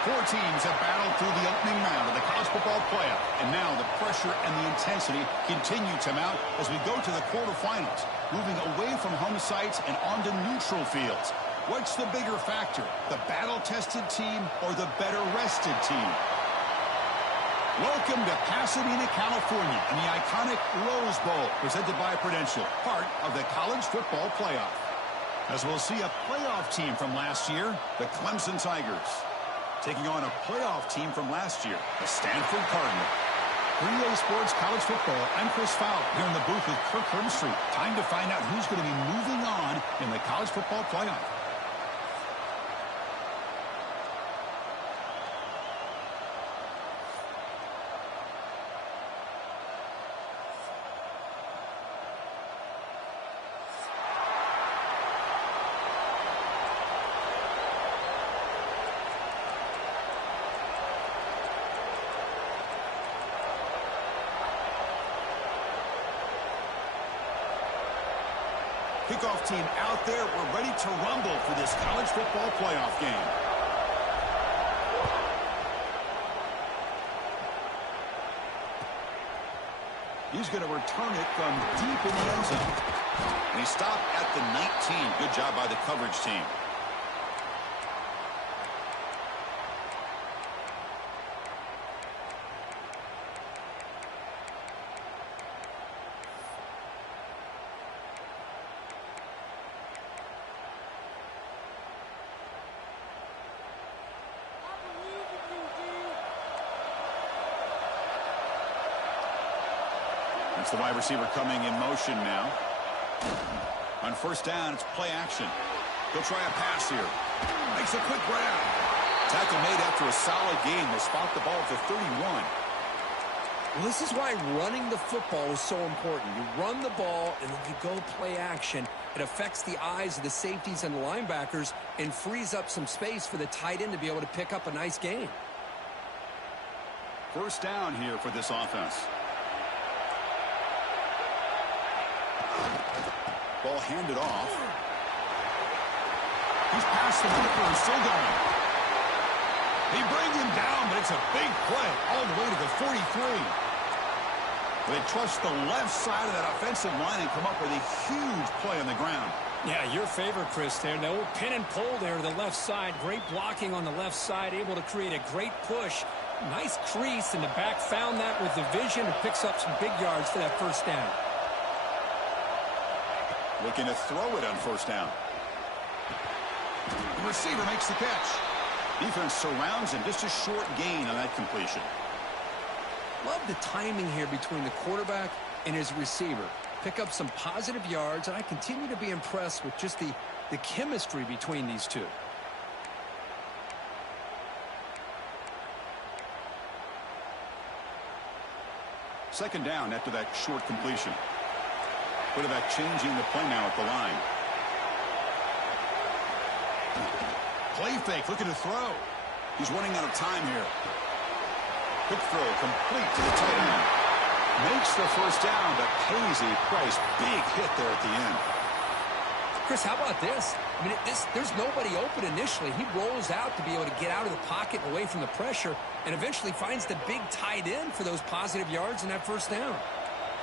Four teams have battled through the opening round of the college football playoff, and now the pressure and the intensity continue to mount as we go to the quarterfinals, moving away from home sites and onto neutral fields. What's the bigger factor, the battle-tested team or the better-rested team? Welcome to Pasadena, California, and the iconic Rose Bowl, presented by Prudential, part of the college football playoff. As we'll see a playoff team from last year, the Clemson Tigers, taking on a playoff team from last year, the Stanford Cardinal. For EA Sports College Football, I'm Chris Fowler here in the booth with Kirk Herbstreit. Time to find out who's going to be moving on in the college football playoff. Kickoff team out there. We're ready to rumble for this college football playoff game. He's going to return it from deep in the end zone. And he stopped at the 19. Good job by the coverage team. It's the wide receiver coming in motion now. On first down, it's play action. He'll try a pass here. Makes a quick grab. Tackle made after a solid gain. They'll spot the ball at the 31. Well, this is why running the football is so important. You run the ball, and then you go play action. It affects the eyes of the safeties and the linebackers and frees up some space for the tight end to be able to pick up a nice gain. First down here for this offense. Ball handed off. He's past the marker and still going. He brings him down, but it's a big play all the way to the 43. They trust the left side of that offensive line and come up with a huge play on the ground. Yeah, your favorite, Chris, there. The old pin and pull there to the left side. Great blocking on the left side, able to create a great push. Nice crease, and the back found that with the vision and picks up some big yards for that first down. Looking to throw it on first down. The receiver makes the catch. Defense surrounds him. Just a short gain on that completion. Love the timing here between the quarterback and his receiver. Pick up some positive yards, and I continue to be impressed with just the chemistry between these two. Second down after that short completion. Quarterback changing the play now at the line. Play fake, looking to throw. He's running out of time here. Quick throw, complete to the tight end. Makes the first down, but pays a price. Big hit there at the end. Chris, how about this? I mean, there's nobody open initially. He rolls out to be able to get out of the pocket and away from the pressure and eventually finds the big tight end for those positive yards in that first down.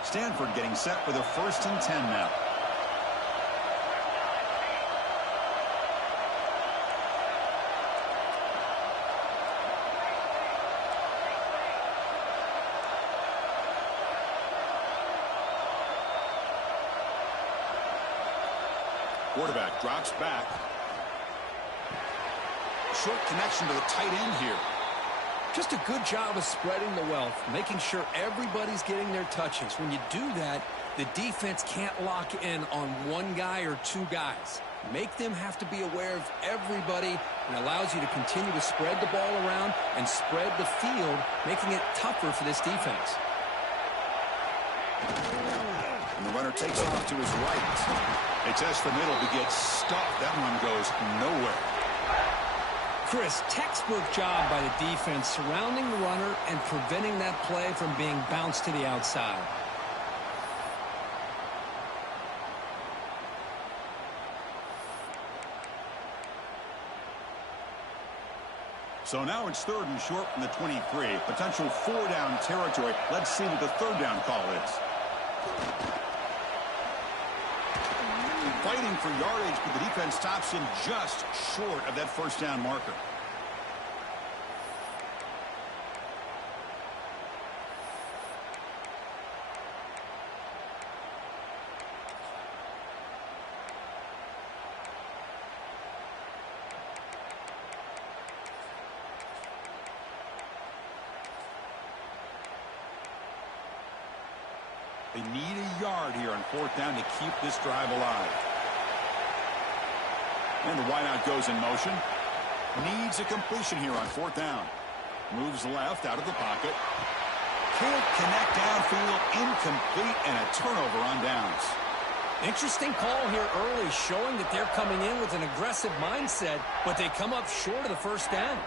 Stanford getting set for the 1st and 10 now. Quarterback drops back. Short connection to the tight end here. Just a good job of spreading the wealth, making sure everybody's getting their touches. When you do that, the defense can't lock in on one guy or two guys. Make them have to be aware of everybody, and allows you to continue to spread the ball around and spread the field, making it tougher for this defense. And the runner takes off to his right. They test the middle to get stuffed. That one goes nowhere. Chris, textbook job by the defense surrounding the runner and preventing that play from being bounced to the outside. So now it's 3rd and short from the 23. Potential 4-down territory. Let's see what the 3rd down call is. Fighting for yardage, but the defense stops him just short of that 1st down marker. They need a yard here on 4th down to keep this drive alive. And the wideout goes in motion. Needs a completion here on 4th down. Moves left out of the pocket. Can't connect downfield. Incomplete, and a turnover on downs. Interesting call here early, showing that they're coming in with an aggressive mindset, but they come up short of the 1st down.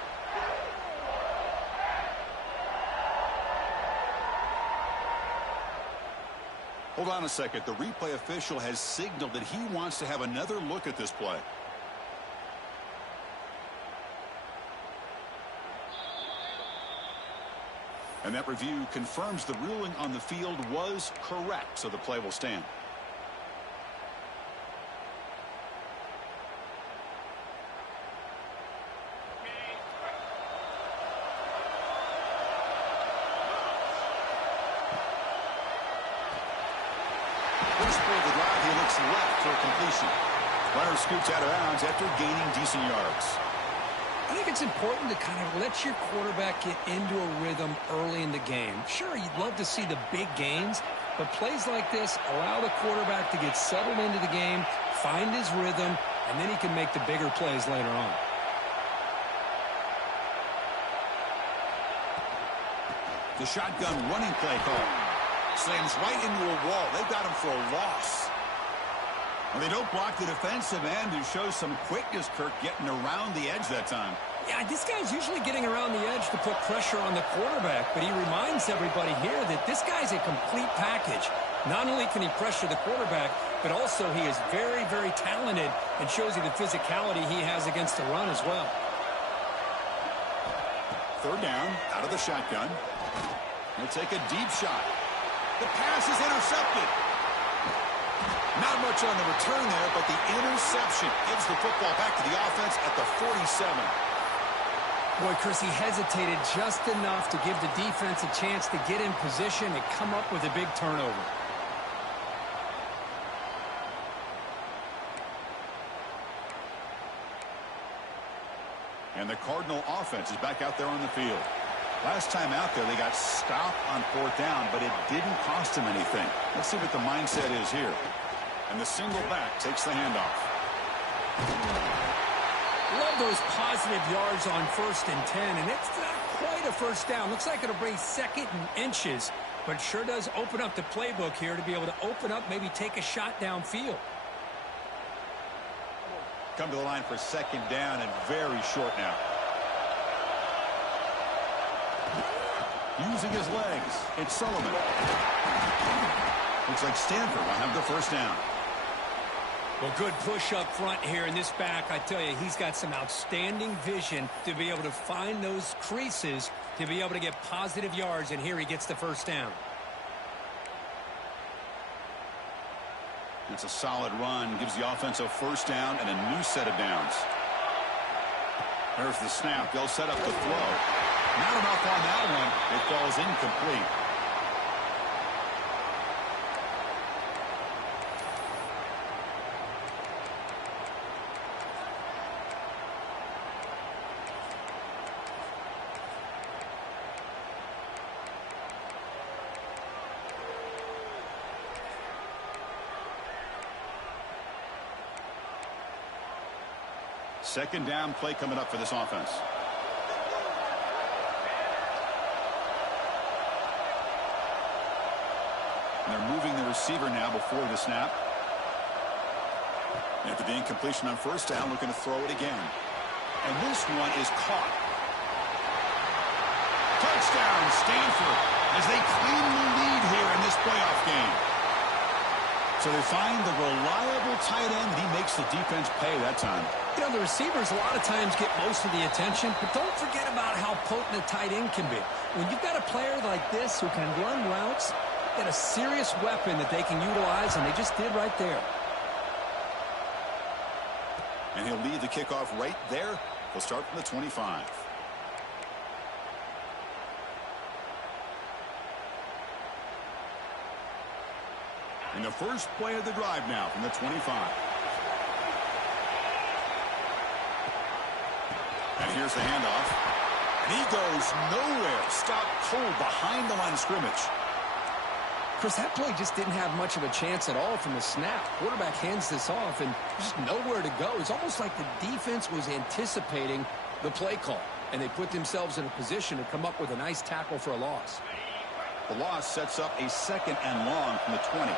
Hold on a second. The replay official has signaled that he wants to have another look at this play. And that review confirms the ruling on the field was correct, so the play will stand. Left for a completion. Runner scoots out of bounds after gaining decent yards. I think it's important to kind of let your quarterback get into a rhythm early in the game. Sure, you'd love to see the big gains, but plays like this allow the quarterback to get settled into the game, find his rhythm, and then he can make the bigger plays later on. The shotgun running play call. Slams right into a wall. They've got him for a loss. Well, they don't block the defensive end, who shows some quickness, Kirk, getting around the edge that time. Yeah, this guy's usually getting around the edge to put pressure on the quarterback, but he reminds everybody here that this guy's a complete package. Not only can he pressure the quarterback, but also he is very, very talented and shows you the physicality he has against the run as well. 3rd down, out of the shotgun. He'll take a deep shot. The pass is intercepted. Not much on the return there, but the interception gives the football back to the offense at the 47. Boy, Chris, he hesitated just enough to give the defense a chance to get in position and come up with a big turnover. And the Cardinal offense is back out there on the field. Last time out there, they got stopped on 4th down, but it didn't cost them anything. Let's see what the mindset is here. And the single back takes the handoff. Love those positive yards on 1st and 10, and it's not quite a 1st down. Looks like it'll bring 2nd and inches, but sure does open up the playbook here to be able to open up, maybe take a shot downfield. Come to the line for 2nd down and very short now. Using his legs, it's Sullivan. Looks like Stanford will have the 1st down. Well, good push up front here in this back. I tell you, he's got some outstanding vision to be able to find those creases to be able to get positive yards, and here he gets the 1st down. It's a solid run, gives the offense a 1st down and a new set of downs. There's the snap. They'll set up the throw. Not enough on that one. It falls incomplete. Second down play coming up for this offense. And they're moving the receiver now before the snap. After the incompletion on 1st down, looking to throw it again. And this one is caught. Touchdown, Stanford, as they claim the lead here in this playoff game. So they find the reliable tight end. He makes the defense pay that time. You know, the receivers a lot of times get most of the attention, but don't forget about how potent a tight end can be. When you've got a player like this who can run routes, get a serious weapon that they can utilize, and they just did right there. And he'll lead the kickoff right there. He'll start from the 25. And the first play of the drive now from the 25. And here's the handoff. And he goes nowhere. Stopped cold behind the line of scrimmage. Chris, that play just didn't have much of a chance at all from the snap. Quarterback hands this off, and just nowhere to go. It's almost like the defense was anticipating the play call, and they put themselves in a position to come up with a nice tackle for a loss. The loss sets up a 2nd and long from the 20.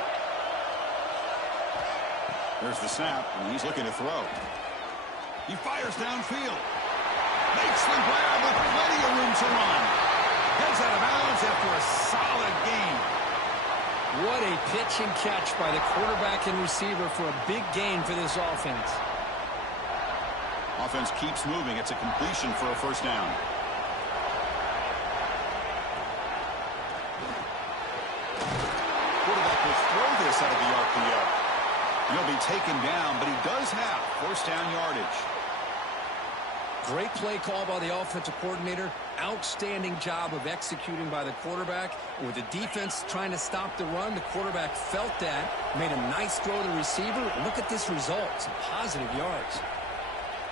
There's the snap, and he's looking to throw. He fires downfield. Makes the grab with plenty of room to run. Gets out of bounds after a solid gain. What a pitch and catch by the quarterback and receiver for a big gain for this offense. Offense keeps moving. It's a completion for a first down. Quarterback will throw this out of the RPO. He'll be taken down, but he does have first down yardage. Great play call by the offensive coordinator. Outstanding job of executing by the quarterback. With the defense trying to stop the run, the quarterback felt that, made a nice throw to the receiver. Look at this result. Some positive yards.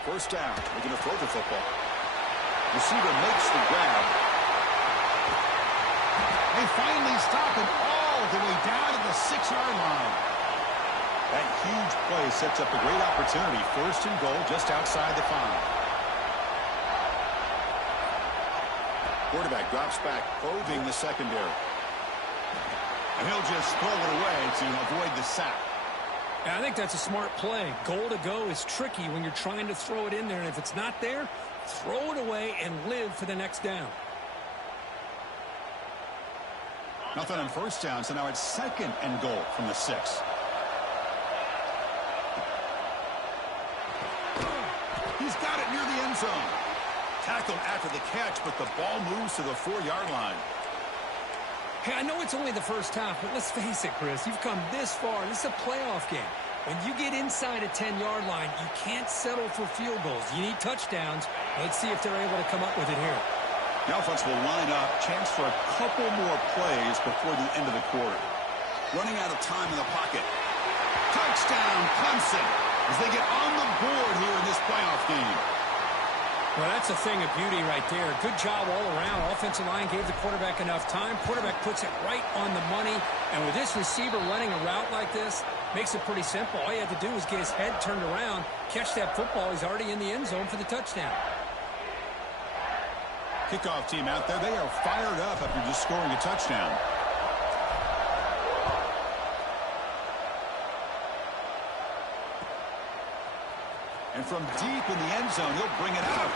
First down. Looking to throw the football. Receiver makes the grab. They finally stop him all the way down to the 6-yard line. That huge play sets up a great opportunity. First and goal just outside the 5. Quarterback drops back, probing the secondary. And he'll just throw it away to avoid the sack. Yeah, I think that's a smart play. Goal to go is tricky when you're trying to throw it in there, and if it's not there, throw it away and live for the next down. Nothing on first down, so now it's 2nd and goal from the 6. He's got it near the end zone. Tackled after the catch, but the ball moves to the 4-yard line. Hey, I know it's only the first half, but let's face it, Chris. You've come this far. This is a playoff game. When you get inside a 10-yard line, you can't settle for field goals. You need touchdowns. Let's see if they're able to come up with it here. The offense will line up. Chance for a couple more plays before the end of the quarter. Running out of time in the pocket. Touchdown, Clemson, as they get on the board here in this playoff game. Well, that's a thing of beauty right there. Good job all around. Offensive line gave the quarterback enough time. Quarterback puts it right on the money. And with this receiver running a route like this, makes it pretty simple. All you have to do is get his head turned around, catch that football. He's already in the end zone for the touchdown. Kickoff team out there. They are fired up after just scoring a touchdown. And from deep in the end zone, he'll bring it out.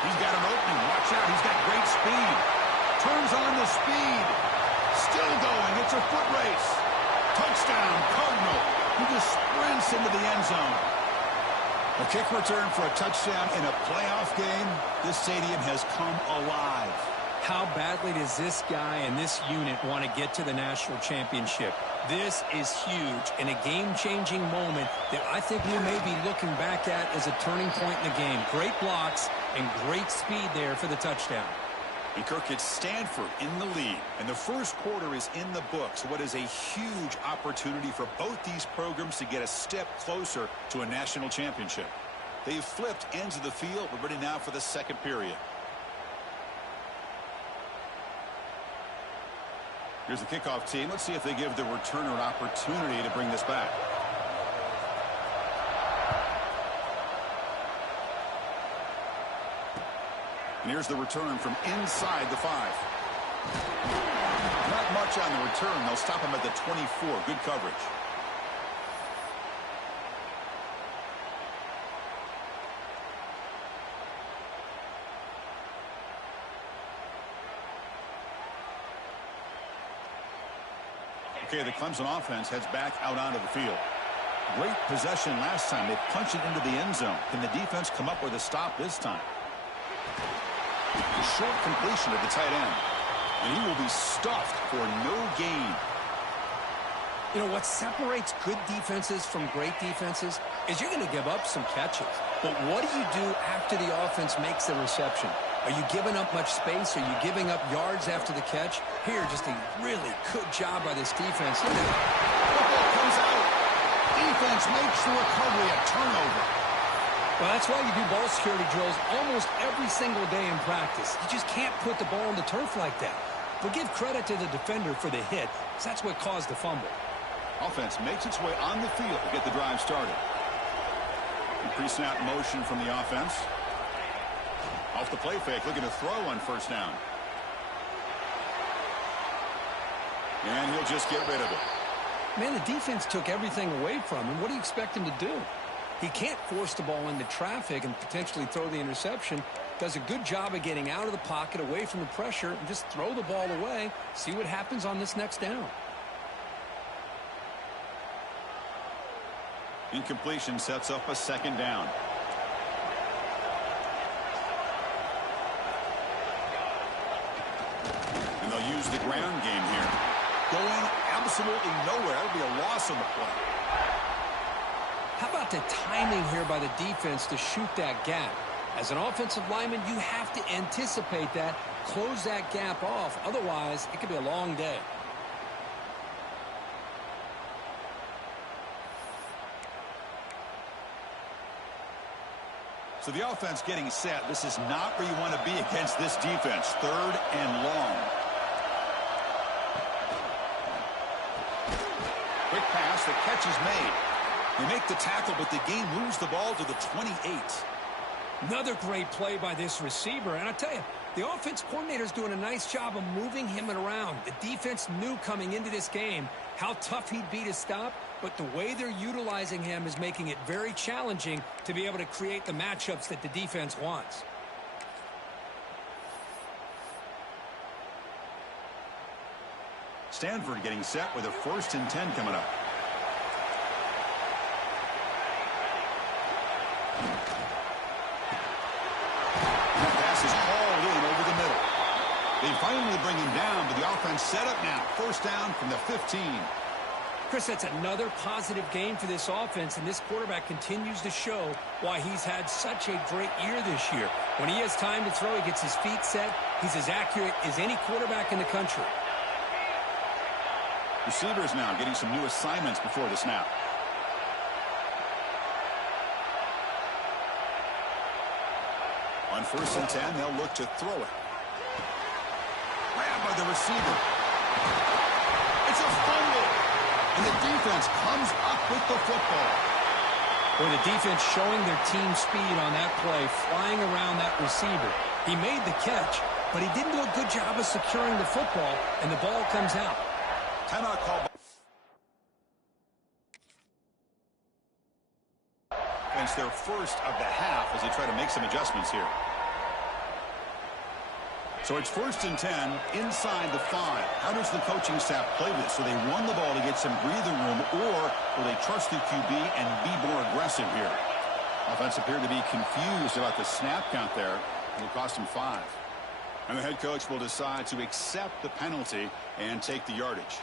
He's got an opening. Watch out. He's got great speed. Turns on the speed. Still going. It's a foot race. Touchdown, Cardinal. He just sprints into the end zone. A kick return for a touchdown in a playoff game. This stadium has come alive. How badly does this guy and this unit want to get to the national championship? This is huge and a game-changing moment that I think we may be looking back at as a turning point in the game. Great blocks and great speed there for the touchdown. And Kirk, it's Stanford in the lead, and the first quarter is in the books. What is a huge opportunity for both these programs to get a step closer to a national championship. They've flipped ends of the field. We're ready now for the second period. Here's the kickoff team. Let's see if they give the returner an opportunity to bring this back. And here's the return from inside the 5. Not much on the return. They'll stop him at the 24. Good coverage. Okay, the Clemson offense heads back out onto the field. Great possession last time. They punched it into the end zone. Can the defense come up with a stop this time? A short completion of the tight end. And he will be stuffed for no gain. You know, what separates good defenses from great defenses is you're going to give up some catches. But what do you do after the offense makes the reception? Are you giving up much space? Are you giving up yards after the catch? Here, just a really good job by this defense. Football comes out. Defense makes the recovery a turnover. Well, that's why you do ball security drills almost every single day in practice. You just can't put the ball on the turf like that. But give credit to the defender for the hit, because that's what caused the fumble. Offense makes its way on the field to get the drive started. Pre-snap motion from the offense. Off the play fake, looking to throw on first down. And he'll just get rid of it. Man, the defense took everything away from him. What do you expect him to do? He can't force the ball into traffic and potentially throw the interception. Does a good job of getting out of the pocket, away from the pressure, and just throw the ball away. See what happens on this next down. Incompletion sets up a second down. And they'll use the ground game here. Going absolutely nowhere. That'll be a loss on the play. How about the timing here by the defense to shoot that gap? As an offensive lineman, you have to anticipate that, close that gap off. Otherwise, it could be a long day. So the offense getting set. This is not where you want to be against this defense. Third and long. Quick pass. The catch is made. They make the tackle, but the game moves the ball to the 28. Another great play by this receiver. And I tell you, the offense coordinator's doing a nice job of moving him around. The defense knew coming into this game how tough he'd be to stop, but the way they're utilizing him is making it very challenging to be able to create the matchups that the defense wants. Stanford getting set with a 1st and 10 coming up. That pass is hauled in over the middle. They finally bring him down, but the offense set up now. 1st down from the 15. Chris, that's another positive game for this offense, and this quarterback continues to show why he's had such a great year this year. When he has time to throw, he gets his feet set. He's as accurate as any quarterback in the country. Receivers now getting some new assignments before the snap. On 1st and 10, they'll look to throw it. Grabbed by the receiver. It's a fumble. And the defense comes up with the football. Boy, the defense showing their team speed on that play, flying around that receiver. He made the catch, but he didn't do a good job of securing the football, and the ball comes out. Timeout call. And it's their first of the half as they try to make some adjustments here. So it's 1st and 10 inside the 5. How does the coaching staff play this? So they run the ball to get some breathing room, or will they trust the QB and be more aggressive here? Offense appeared to be confused about the snap count there. It'll cost him 5. And the head coach will decide to accept the penalty and take the yardage.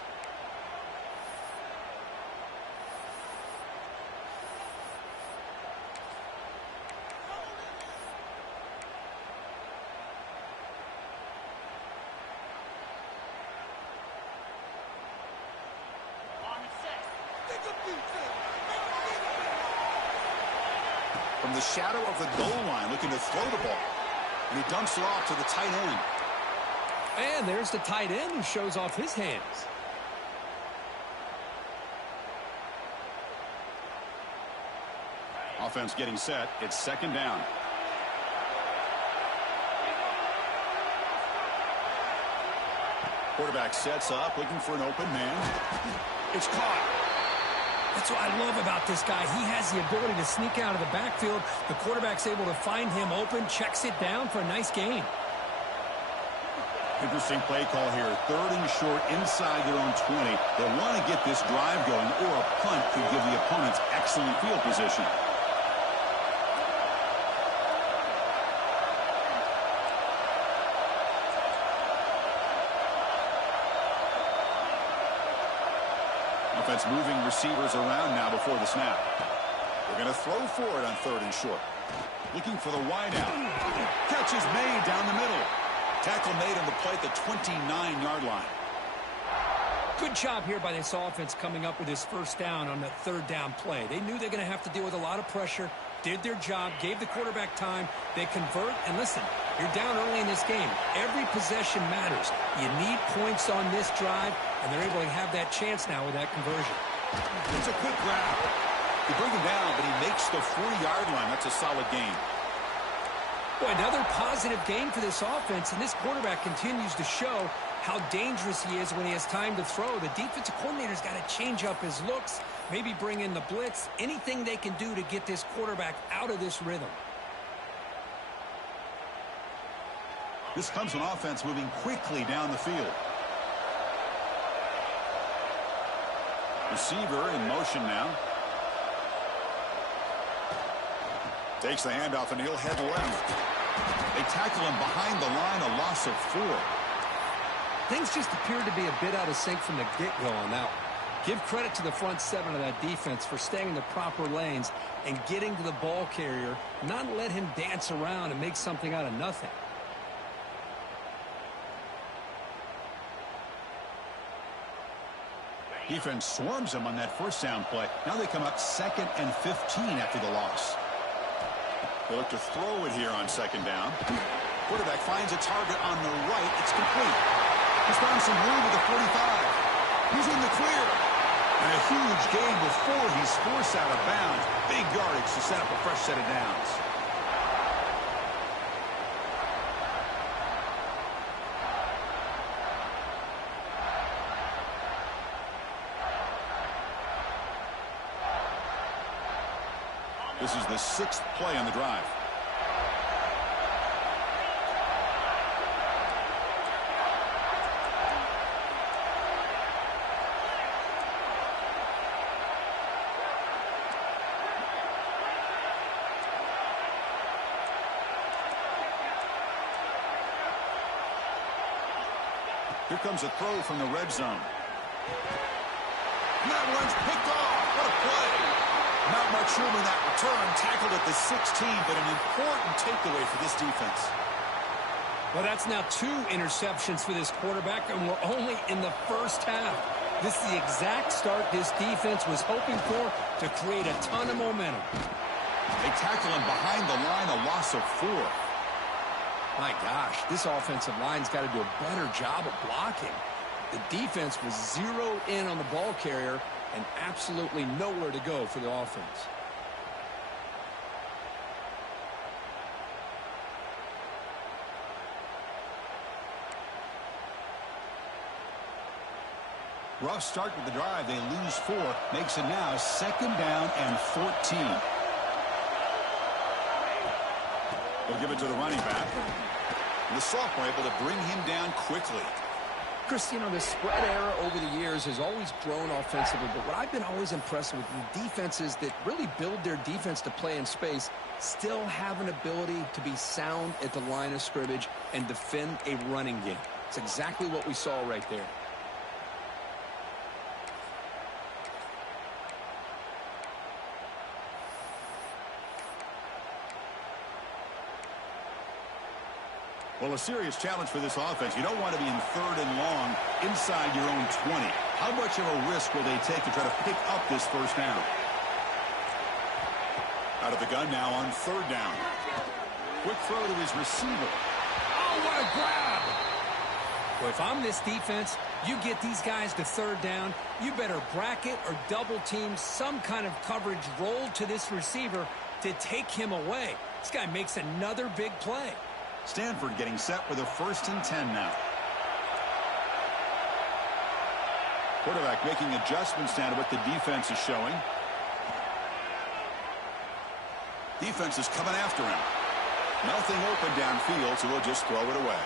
From the shadow of the goal line, looking to throw the ball. And he dumps it off to the tight end. And there's the tight end who shows off his hands. Offense getting set. It's 2nd down. Quarterback sets up, looking for an open man. It's caught. That's what I love about this guy. He has the ability to sneak out of the backfield. The quarterback's able to find him open, checks it down for a nice gain. Interesting play call here. 3rd and short inside their own 20. They want to get this drive going, or a punt could give the opponents excellent field position. Offense moving receivers around now before the snap. They're going to throw for it on 3rd and short. Looking for the wide out. Catch is made down the middle. Tackle made on the play at the 29-yard line. Good job here by this offense coming up with this first down on the 3rd down play. They knew they're going to have to deal with a lot of pressure, did their job, gave the quarterback time. They convert, and listen, you're down early in this game. Every possession matters. You need points on this drive, and they're able to have that chance now with that conversion. It's a quick grab. They bring him down, but he makes the 40-yard line. That's a solid gain. Boy, another positive game for this offense, and this quarterback continues to show how dangerous he is when he has time to throw. The defensive coordinator's got to change up his looks, maybe bring in the blitz, anything they can do to get this quarterback out of this rhythm. This comes from offense moving quickly down the field. Receiver in motion now. Takes the handoff, and he'll head left. They tackle him behind the line, a loss of 4. Things just appeared to be a bit out of sync from the get-go on that one. Give credit to the front 7 of that defense for staying in the proper lanes and getting to the ball carrier, not let him dance around and make something out of nothing. Defense swarms him on that first down play. Now they come up 2nd and 15 after the loss. They look to throw it here on 2nd down. Quarterback finds a target on the right. It's complete. He's found some room at the 45. He's in the clear. And a huge gain before he's forced out of bounds. Big yardage to set up a fresh set of downs. This is the 6th play on the drive. Here comes a throw from the red zone. And that one's picked off. What a play. Not much room in that return. Tackled at the 16, but an important takeaway for this defense. Well, that's now 2 interceptions for this quarterback, and we're only in the first half. This is the exact start this defense was hoping for to create a ton of momentum. They tackle him behind the line, a loss of 4. My gosh, this offensive line's got to do a better job of blocking. The defense was zeroed in on the ball carrier and absolutely nowhere to go for the offense. Rough start with the drive. They lose 4. Makes it now 2nd down and 14. They'll give it to the running back. And the sophomore able to bring him down quickly. Chris, you know, the spread era over the years has always grown offensively, but what I've been always impressed with the defenses that really build their defense to play in space still have an ability to be sound at the line of scrimmage and defend a running game. It's exactly what we saw right there. Well, a serious challenge for this offense. You don't want to be in 3rd and long inside your own 20. How much of a risk will they take to try to pick up this first down? Out of the gun now on 3rd down. Quick throw to his receiver. Oh, what a grab! Well, if I'm this defense, you get these guys to 3rd down, you better bracket or double team some kind of coverage roll to this receiver to take him away. This guy makes another big play. Stanford getting set with a 1st and 10 now. Quarterback making adjustments down to what the defense is showing. Defense is coming after him. Nothing open downfield, so he'll just throw it away.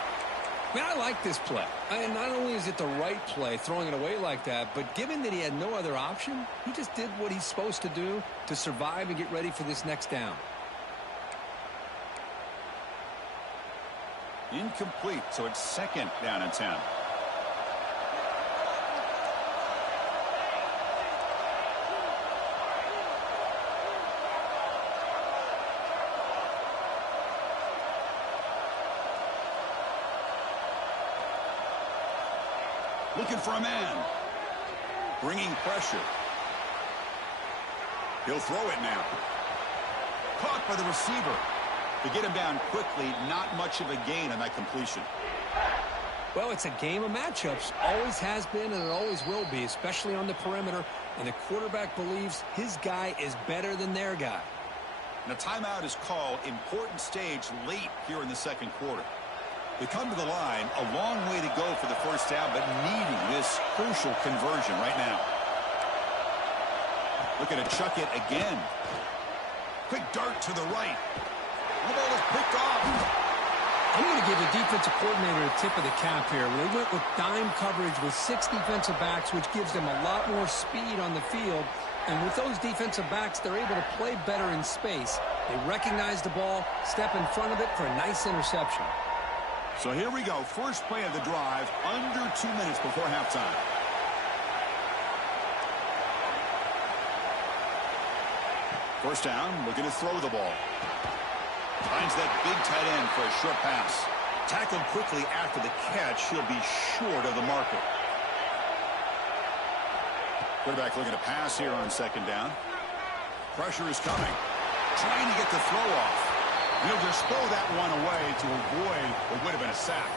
Man, I like this play. And not only is it the right play, throwing it away like that, but given that he had no other option, he just did what he's supposed to do to survive and get ready for this next down. Incomplete, so it's second down and 10. Looking for a man. Bringing pressure. He'll throw it now. Caught by the receiver. To get him down quickly, not much of a gain on that completion. Well, it's a game of matchups. Always has been and it always will be, especially on the perimeter. And the quarterback believes his guy is better than their guy. And a timeout is called. Important stage late here in the second quarter. They come to the line, a long way to go for the first down, but needing this crucial conversion right now. Looking to chuck it again. Quick dart to the right. The ball is picked off. I'm going to give the defensive coordinator a tip of the cap here. They went with dime coverage with 6 defensive backs, which gives them a lot more speed on the field. And with those defensive backs, they're able to play better in space. They recognize the ball, step in front of it for a nice interception. So here we go. First play of the drive, under 2 minutes before halftime. First down, looking to throw the ball. Finds that big tight end for a short pass. Tackled quickly after the catch. He'll be short of the marker. Quarterback looking to pass here on second down. Pressure is coming. Trying to get the throw off. He'll just throw that one away to avoid what would have been a sack.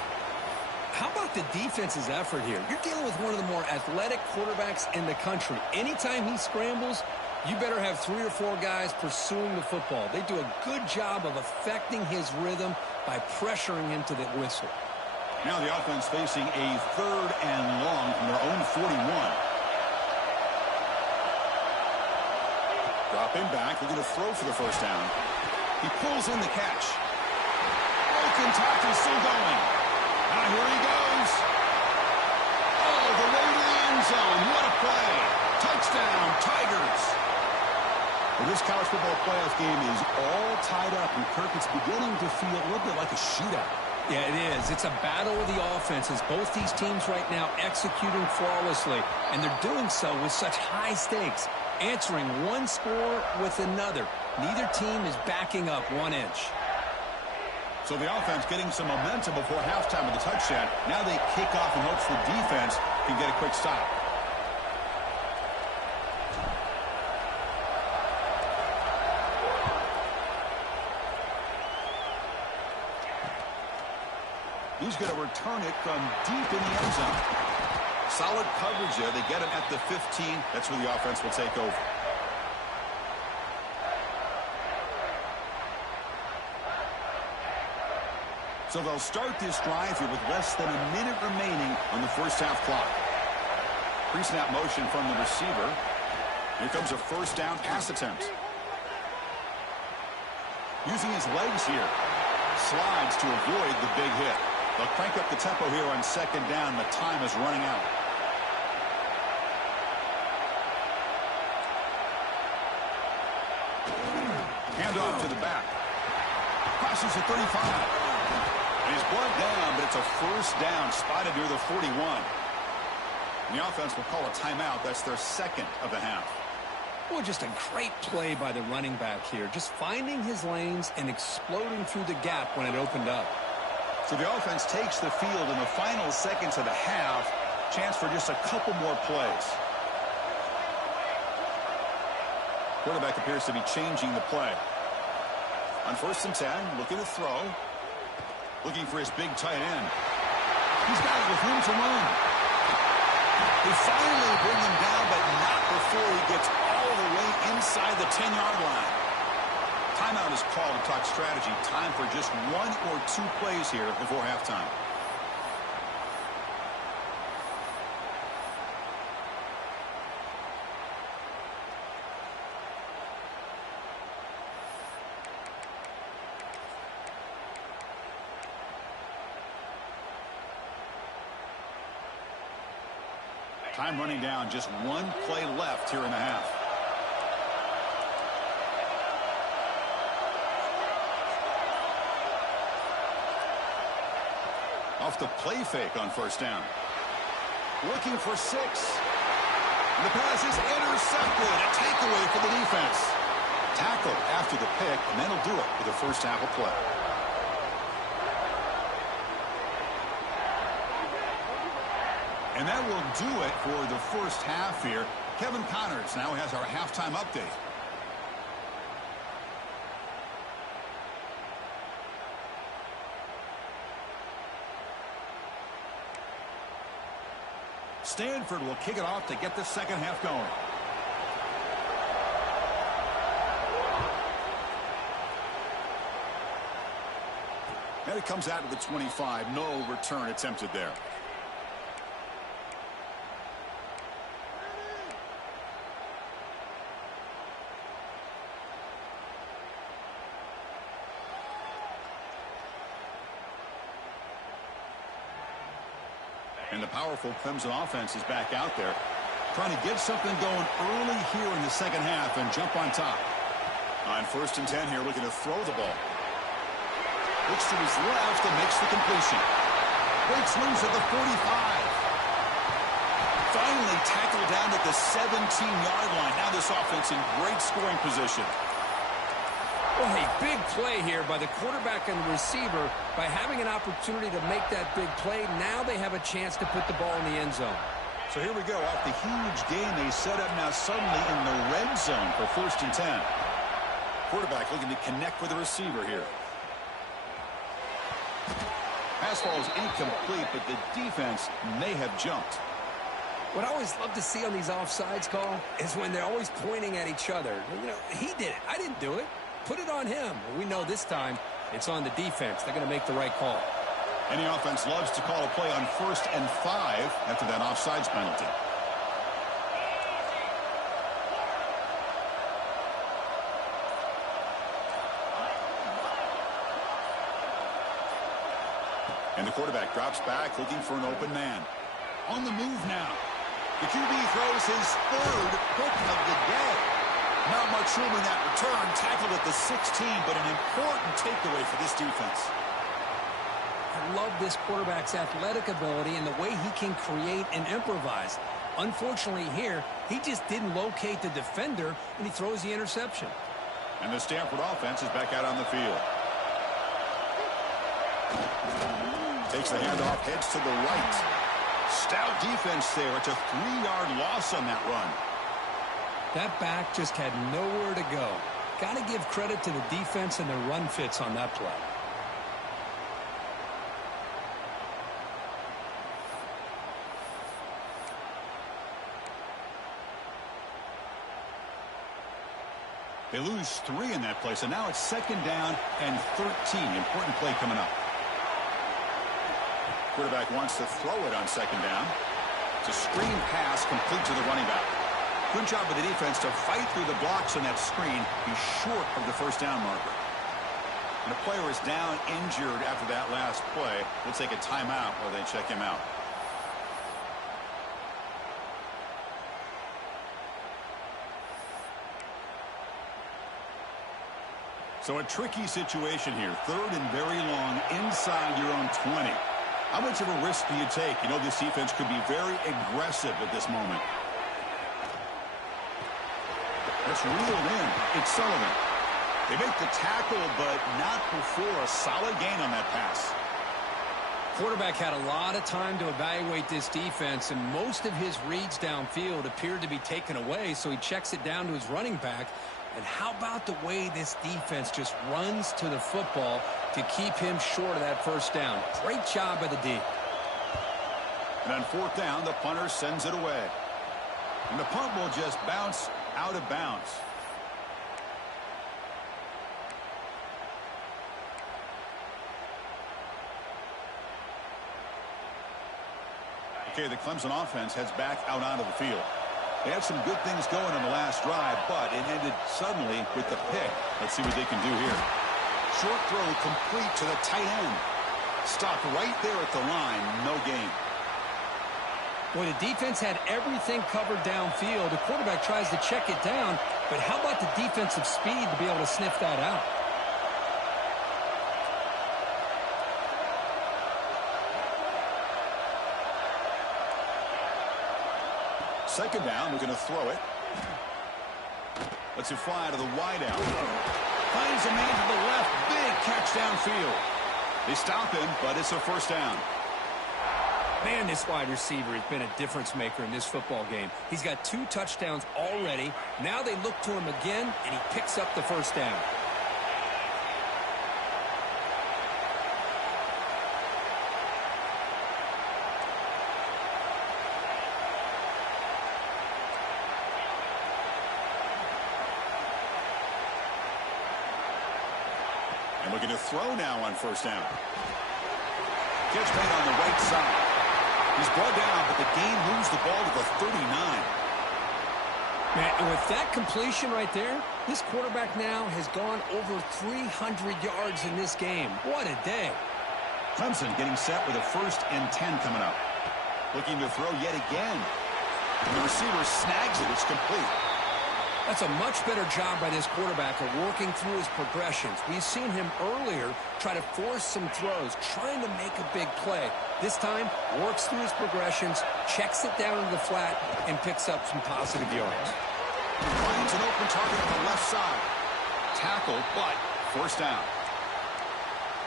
How about the defense's effort here? You're dealing with one of the more athletic quarterbacks in the country. Anytime he scrambles, you better have 3 or 4 guys pursuing the football. They do a good job of affecting his rhythm by pressuring him to the whistle. Now the offense facing a 3rd and long from their own 41. Dropping back, looking to throw for the first down. He pulls in the catch. Broken tackle still going. Now here he goes. Oh, the way to the end zone. What a play. Touchdown, Tigers. Well, this college football playoff game is all tied up, and Kirk, it's beginning to feel a little bit like a shootout. Yeah, it is. It's a battle of the offenses. Both these teams right now executing flawlessly, and they're doing so with such high stakes, answering one score with another. Neither team is backing up 1 inch. So the offense getting some momentum before halftime with the touchdown. Now they kick off in hopes the defense can get a quick stop. He's going to return it from deep in the end zone. Solid coverage there. They get him at the 15. That's where the offense will take over. So they'll start this drive here with less than a minute remaining on the first half clock. Pre-snap motion from the receiver. Here comes a first down pass attempt. Using his legs here. Slides to avoid the big hit. They'll crank up the tempo here on second down. The time is running out. Handoff to the back. Crosses the 35. And he's brought down, but it's a first down spotted near the 41. And the offense will call a timeout. That's their second of the half. Well, just a great play by the running back here. Just finding his lanes and exploding through the gap when it opened up. So the offense takes the field in the final seconds of the half. Chance for just a couple more plays. Quarterback appears to be changing the play. On first and 10, looking to throw. Looking for his big tight end. He's got it with room to run. They finally bring him down, but not before he gets all the way inside the 10-yard line. Timeout is called to talk strategy. Time for just 1 or 2 plays here before halftime. Time running down, just one play left here in the half. Off the play fake on first down. Looking for 6. The pass is intercepted. A takeaway for the defense. Tackle after the pick, and that'll do it for the first half of play. And that will do it for the first half here. Kevin Connors now has our halftime update. Stanford will kick it off to get the second half going. And it comes out to the 25. No return attempted there. And the powerful Clemson offense is back out there, trying to get something going early here in the second half and jump on top. On first and 10 here, looking to throw the ball. Looks to his left and makes the completion. Breaks loose at the 45. Finally tackled down at the 17-yard line. Now this offense in great scoring position. Well, a big play here by the quarterback and the receiver. By having an opportunity to make that big play, now they have a chance to put the ball in the end zone. So here we go. Off the huge gain they set up now suddenly in the red zone for first and 10. Quarterback looking to connect with the receiver here. Pass ball is incomplete, but the defense may have jumped. What I always love to see on these offsides call is when they're always pointing at each other. You know, he did it. I didn't do it. Put it on him. We know this time it's on the defense. They're going to make the right call. Any offense loves to call a play on first and 5 after that offsides penalty. And the quarterback drops back looking for an open man. On the move now. The QB throws his 3rd pick of the day. Not much room in that return. Tackled at the 16, but an important takeaway for this defense. I love this quarterback's athletic ability and the way he can create and improvise. Unfortunately here, he just didn't locate the defender, and he throws the interception. And the Stanford offense is back out on the field. Takes the handoff, heads to the right. Stout defense there. It's a 3-yard loss on that run. That back just had nowhere to go. Got to give credit to the defense and the run fits on that play. They lose 3 in that play, so now it's 2nd down and 13. Important play coming up. Quarterback wants to throw it on 2nd down. It's a screen pass complete to the running back. Good job of the defense to fight through the blocks on that screen. He's short of the first down marker. And the player is down injured after that last play. We'll take a timeout while they check him out. So a tricky situation here. 3rd and very long inside your own 20. How much of a risk do you take? You know this defense could be very aggressive at this moment. That's reeled in. It's Sullivan. They make the tackle, but not before a solid gain on that pass. Quarterback had a lot of time to evaluate this defense, and most of his reads downfield appeared to be taken away, so he checks it down to his running back. And how about the way this defense just runs to the football to keep him short of that first down? Great job by the D. And on 4th down, the punter sends it away. And the punt will just bounce out of bounds. Okay, the Clemson offense heads back out onto the field. They had some good things going on the last drive, but it ended suddenly with the pick. Let's see what they can do here. Short throw complete to the tight end. Stopped right there at the line. No gain. Well, the defense had everything covered downfield. The quarterback tries to check it down, but how about the defensive speed to be able to sniff that out? Second down, we're going to throw it. Lets it fly to the wideout. Finds a man to the left. Big catch downfield. They stop him, but it's a first down. Man, this wide receiver has been a difference maker in this football game. He's got 2 touchdowns already. Now they look to him again, and he picks up the first down. And we're going to throw now on first down. Catch made on the right side. He's brought down, but the gain moves the ball to the 39. Man, and with that completion right there, this quarterback now has gone over 300 yards in this game. What a day. Clemson getting set with a 1st and 10 coming up. Looking to throw yet again. And the receiver snags it. It's complete. That's a much better job by this quarterback of working through his progressions. We've seen him earlier try to force some throws, trying to make a big play. This time, works through his progressions, checks it down into the flat, and picks up some positive yards. Finds an open target on the left side. Tackle, but first down.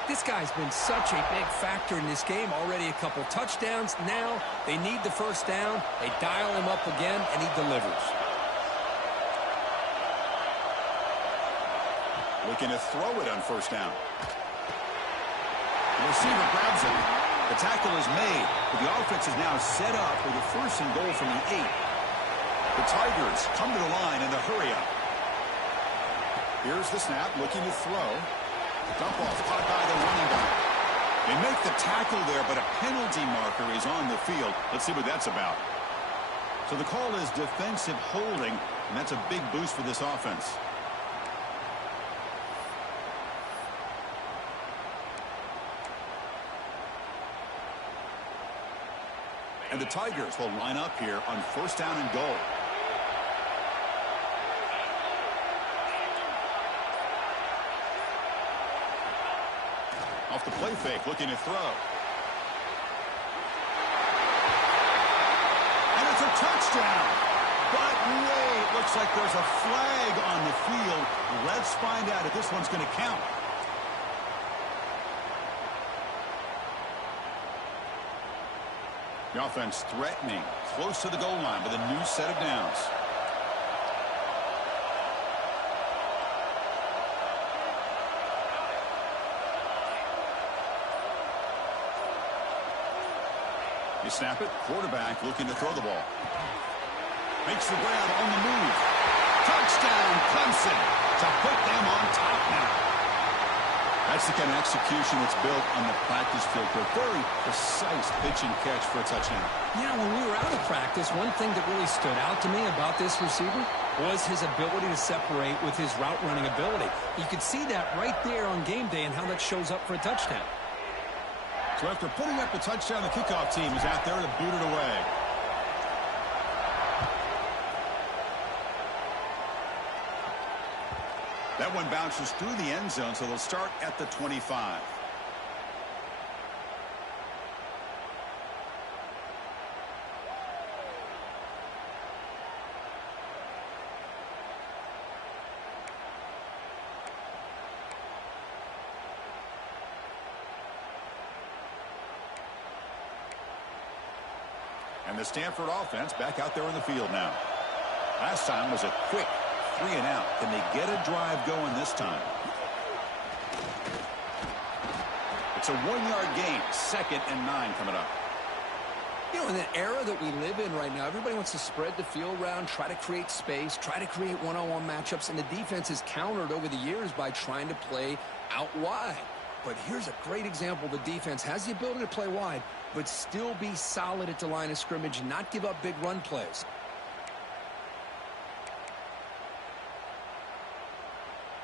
This guy's been such a big factor in this game. Already a couple touchdowns. Now they need the first down. They dial him up again, and he delivers. Looking to throw it on first down. The receiver grabs it. The tackle is made, but the offense is now set up with a 1st and goal from the 8. The Tigers come to the line in the hurry-up. Here's the snap, looking to throw. Dump off, caught by the running back. They make the tackle there, but a penalty marker is on the field. Let's see what that's about. So the call is defensive holding, and that's a big boost for this offense. And the Tigers will line up here on first down and goal. Off the play fake, looking to throw. And it's a touchdown. But wait, looks like there's a flag on the field. Let's find out if this one's going to count. The offense threatening, close to the goal line with a new set of downs. You snap it, quarterback looking to throw the ball. Makes the grab on the move. Touchdown, Clemson, to put them on top now. That's the kind of execution that's built on the practice field. A very precise pitch and catch for a touchdown. Yeah, when we were out of practice, one thing that really stood out to me about this receiver was his ability to separate with his route running ability. You could see that right there on game day and how that shows up for a touchdown. So after putting up the touchdown, the kickoff team is out there to boot it away. That one bounces through the end zone, so they'll start at the 25. And the Stanford offense back out there in the field now. Last time was a quick 3 and out. Can they get a drive going this time? It's a 1-yard gain. 2nd and 9 coming up. You know, in the era that we live in right now, everybody wants to spread the field around, try to create space, try to create one-on-one matchups, and the defense is countered over the years by trying to play out wide. But here's a great example. The defense has the ability to play wide, but still be solid at the line of scrimmage and not give up big run plays.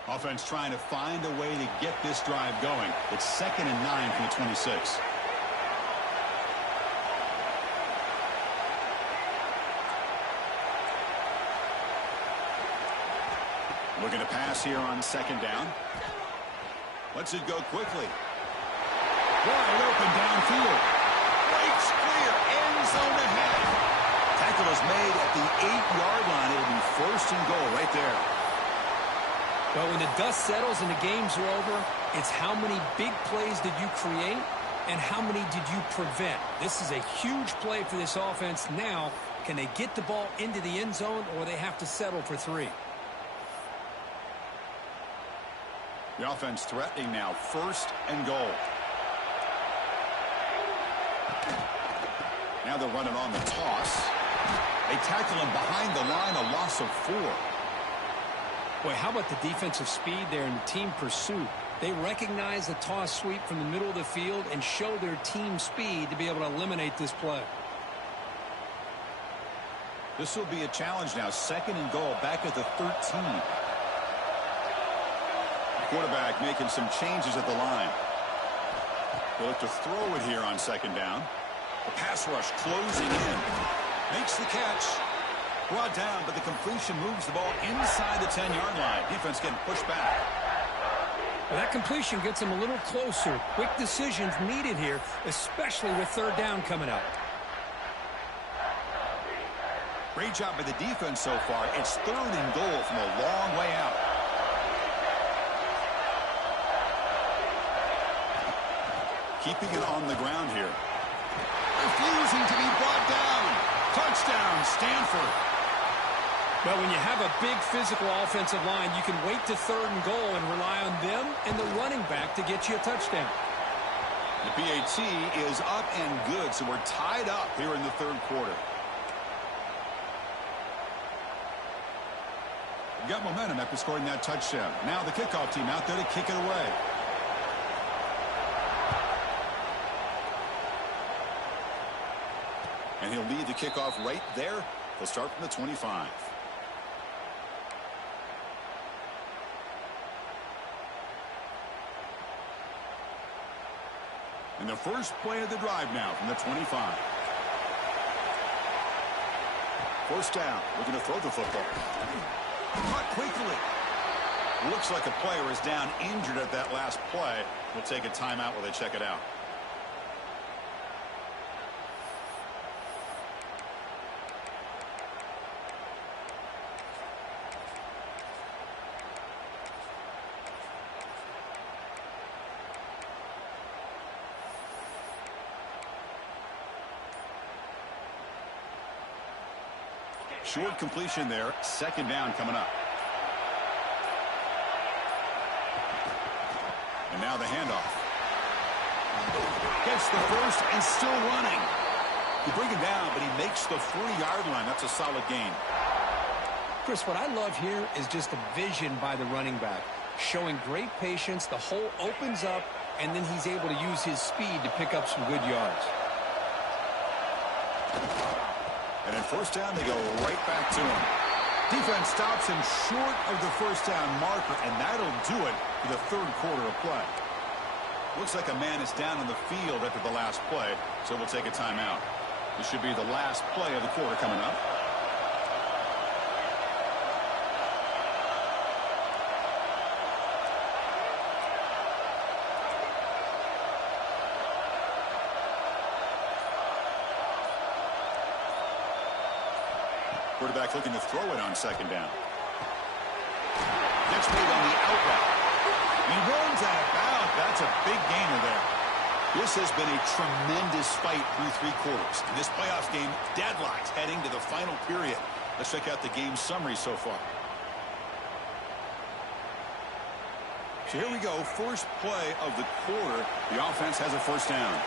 Offense trying to find a way to get this drive going. It's 2nd and 9 from the 26. Looking to pass here on second down. Lets it go quickly. Wide open downfield. Breaks clear. End zone ahead. Tackle is made at the 8-yard line. It'll be first and goal right there. Well, when the dust settles and the games are over, it's how many big plays did you create and how many did you prevent. This is a huge play for this offense. Now, can they get the ball into the end zone or they have to settle for 3? The offense threatening now, first and goal. Now they're running on the toss. They tackle him behind the line, a loss of 4. Boy, how about the defensive speed there and the team pursuit? They recognize the toss sweep from the middle of the field and show their team speed to be able to eliminate this play. This will be a challenge now. Second and goal, back at the 13. Quarterback making some changes at the line. They'll look to throw it here on second down. The pass rush closing in. Makes the catch. Brought down, but the completion moves the ball inside the 10-yard line. Defense getting pushed back. Well, that completion gets them a little closer. Quick decisions needed here, especially with third down coming up. Great job by the defense so far. It's third and goal from a long way out. Keeping it on the ground here. Refusing to be brought down. Touchdown, Stanford. Well, when you have a big physical offensive line, you can wait to third and goal and rely on them and the running back to get you a touchdown. The PAT is up and good, so we're tied up here in the third quarter. We got momentum after scoring that touchdown. Now the kickoff team out there to kick it away. And he'll lead the kickoff right there. He'll start from the 25. And the first play of the drive now from the 25. First down. Looking to throw the football. Caught quickly. Looks like a player is down injured at that last play. We'll take a timeout while they check it out. Short completion there. Second down coming up. And now the handoff. Gets the first and still running. You bring him down, but he makes the 40-yard line. That's a solid gain. Chris, what I love here is just the vision by the running back. Showing great patience. The hole opens up, and then he's able to use his speed to pick up some good yards. And then first down, they go right back to him. Defense stops him short of the first down marker, and that'll do it for the third quarter of play. Looks like a man is down on the field after the last play, so we'll take a timeout. This should be the last play of the quarter coming up. Quarterback looking to throw it on second down. Gets made on the out route. He runs out of bounds. That's a big gainer there. This has been a tremendous fight through 3 quarters. In this playoff game, deadlocked heading to the final period. Let's check out the game summary so far. So here we go. First play of the quarter. The offense has a first down.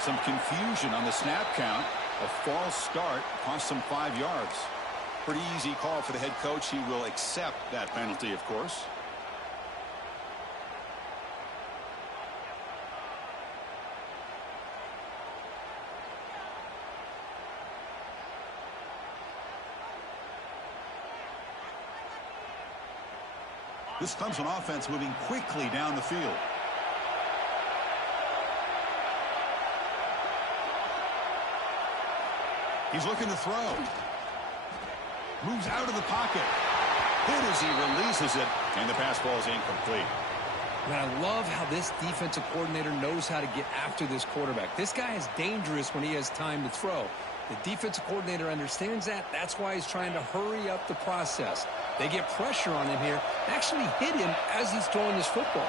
Some confusion on the snap count. A false start cost him 5 yards. Pretty easy call for the head coach. He will accept that penalty, of course. This Clemson offense moving quickly down the field. He's looking to throw. Moves out of the pocket. Hit as he releases it, and the pass ball is incomplete. And I love how this defensive coordinator knows how to get after this quarterback. This guy is dangerous when he has time to throw. The defensive coordinator understands that. That's why he's trying to hurry up the process. They get pressure on him here. Actually hit him as he's throwing this football.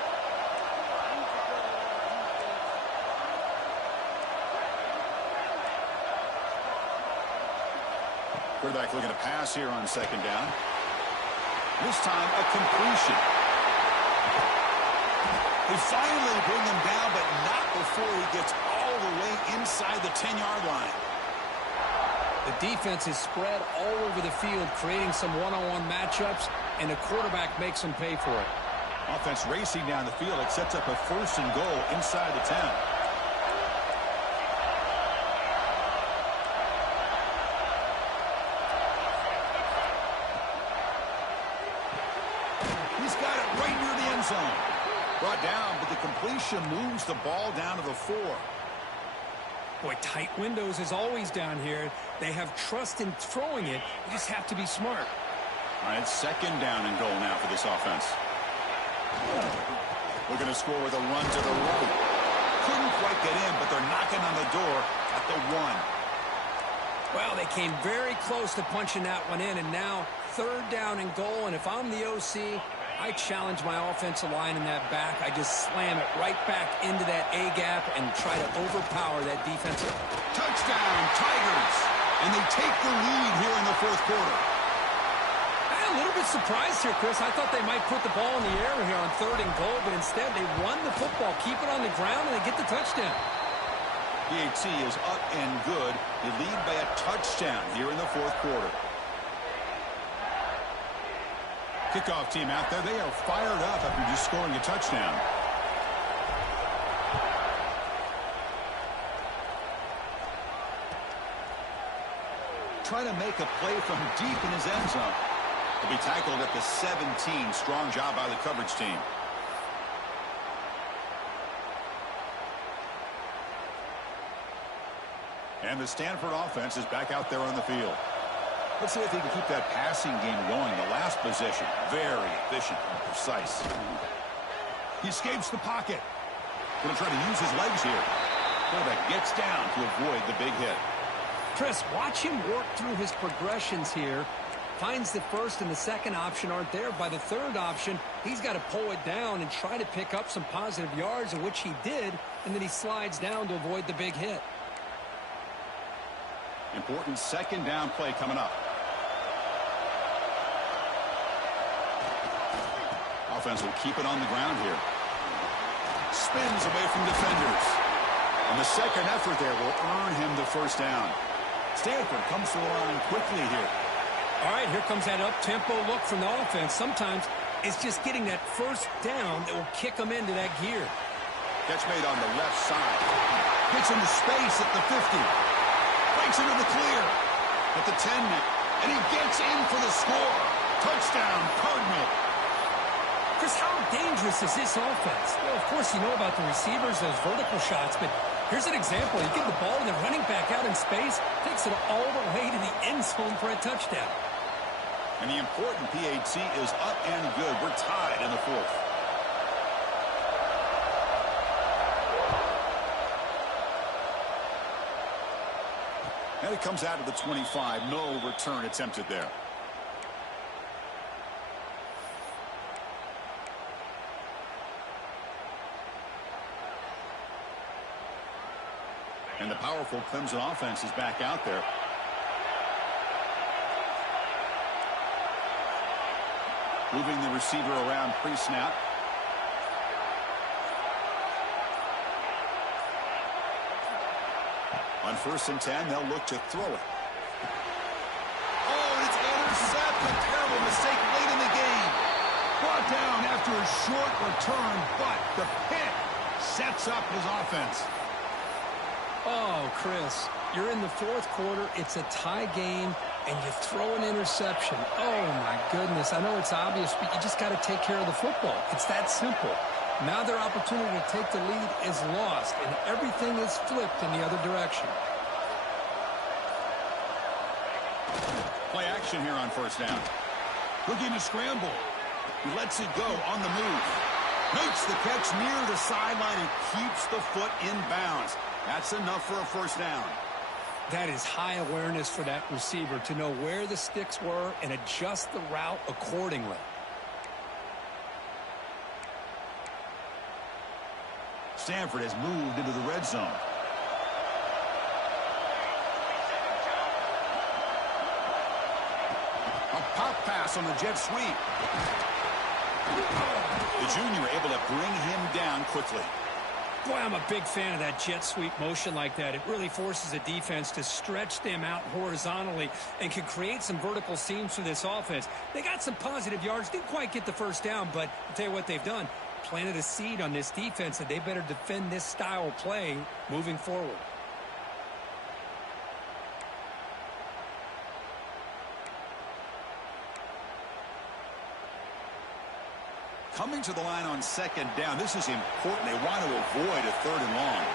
Quarterback looking to pass here on second down. This time a completion. They finally bring him down, but not before he gets all the way inside the 10-yard line. The defense is spread all over the field, creating some one-on-one matchups, and the quarterback makes them pay for it. Offense racing down the field. It sets up a 1st and goal inside the 10. He's got it right near the end zone. Brought down, but the completion moves the ball down to the 4. Boy, tight windows is always down here. They have trust in throwing it. You just have to be smart. All right, 2nd down and goal now for this offense. Looking to score with a run to the right. Couldn't quite get in, but they're knocking on the door at the 1. Well, they came very close to punching that one in, and now 3rd down and goal. And if I'm the OC, I challenge my offensive line in that back. I just slam it right back into that A-gap and try to overpower that defensive. Touchdown, Tigers! And they take the lead here in the 4th quarter. I'm a little bit surprised here, Chris. I thought they might put the ball in the air here on 3rd and goal, but instead they run the football, keep it on the ground, and they get the touchdown. PAT is up and good. They lead by a touchdown here in the 4th quarter. Kickoff team out there. They are fired up after just scoring a touchdown. Trying to make a play from deep in his end zone. He'll be tackled at the 17. Strong job by the coverage team. And the Stanford offense is back out there on the field. Let's see if he can keep that passing game going. The last possession, very efficient and precise. He escapes the pocket. Going to try to use his legs here. Quarterback gets down to avoid the big hit. Chris, watch him work through his progressions here. Finds the 1st and the 2nd option aren't there. By the 3rd option, he's got to pull it down and try to pick up some positive yards, of which he did, and then he slides down to avoid the big hit. Important 2nd down play coming up. Offense will keep it on the ground here. Spins away from defenders. And the 2nd effort there will earn him the 1st down. Stanford comes to the line quickly here. All right, here comes that up-tempo look from the offense. Sometimes it's just getting that 1st down that will kick them into that gear. Catch made on the left side. Gets into space at the 50. Breaks into the clear at the 10 now. And he gets in for the score. Touchdown, Cardinal. Chris, how dangerous is this offense? Well, of course, you know about the receivers, those vertical shots, but here's an example. You give the ball and the running back out in space, takes it all the way to the end zone for a touchdown. And the important PAT is up and good. We're tied in the 4th. And it comes out of the 25. No return attempted there. And the powerful Clemson offense is back out there. Moving the receiver around pre-snap. On 1st and 10, they'll look to throw it. Oh, and it's intercepted. A terrible mistake late in the game. Brought down after a short return, but the pick sets up his offense. Oh, Chris, you're in the 4th quarter. It's a tie game, and you throw an interception. Oh, my goodness. I know it's obvious, but you just got to take care of the football. It's that simple. Now their opportunity to take the lead is lost, and everything is flipped in the other direction. Play action here on first down. Looking to scramble. He lets it go on the move. Makes the catch near the sideline and keeps the foot in bounds. That's enough for a first down. That is high awareness for that receiver to know where the sticks were and adjust the route accordingly. Stanford has moved into the red zone. A pop pass on the jet sweep. The junior able to bring him down quickly. Boy, I'm a big fan of that jet sweep motion like that. It really forces a defense to stretch them out horizontally and can create some vertical seams for this offense. They got some positive yards, didn't quite get the first down, but I'll tell you what they've done. Planted a seed on this defense that they better defend this style of play moving forward. Coming to the line on second down. This is important. They want to avoid a third and long.